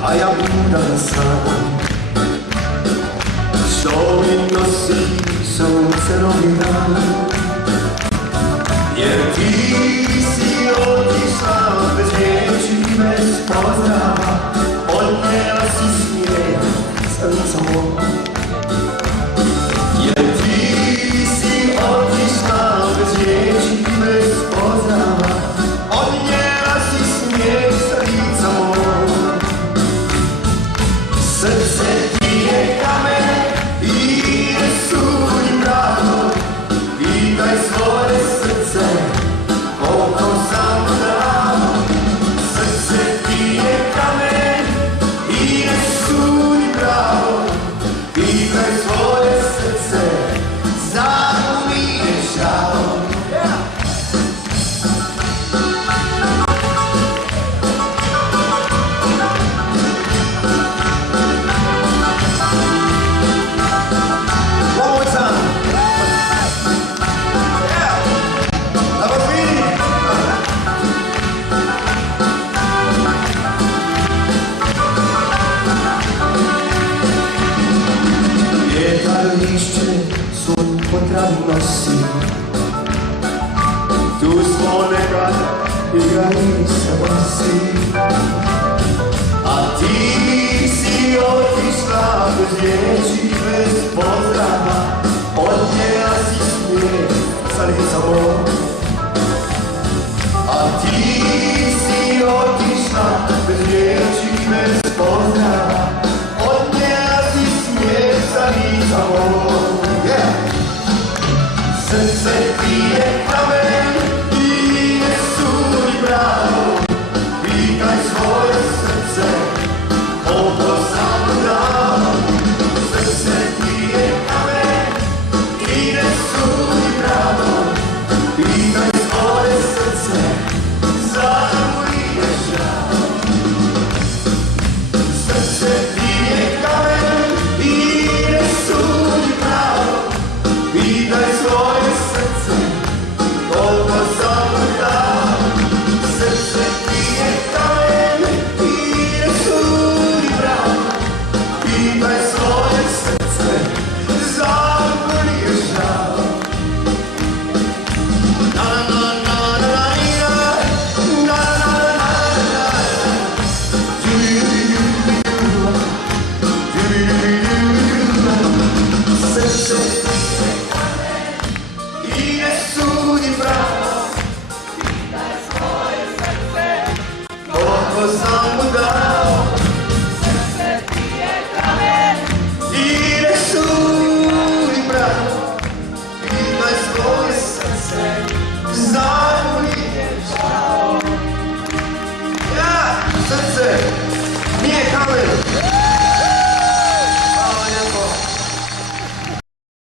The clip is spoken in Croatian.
a ja budem sám. Što mi nosí slunce nový rán. Jer ty si otišla bez rieči, bez pozdrava, odňela si smiech celý samot. Jer ty si otišla bez rieči, bez pozdrava, odňela si smiech celý samot. Srdce ti je kamen, ide súdim ráno, pýtaj svoje srdce, koľko sa mu dáno. Srdce ti je kamen, ide súdim ráno, pýtaj svoje srdce, zároveň ideš ráno. Nosí. Tu spomenúť igrali sa vlasy. A ty si odišla bez rieči, bez pozdrava, odňela si smiech celý samot. A ty si odišla bez rieči, bez pozdrava, odňela si smiech celý samot. Srdce ti je kamen, ide súdi bráno, pýtaj svoje srdce, koľko sa mu dáno. Srdce ti je kamen, ide súdi bráno, pýtaj svoje srdce, zároveň ideš ráno. Srdce ti je kamen, ide súdi bráno, pýtaj svoje srdce, koľko sa mu dáno. Srdce ti je kamen, ide súdi bráno, pýtaj svoje srdce, zároveň ideš ráno. Srdce, nie kamen.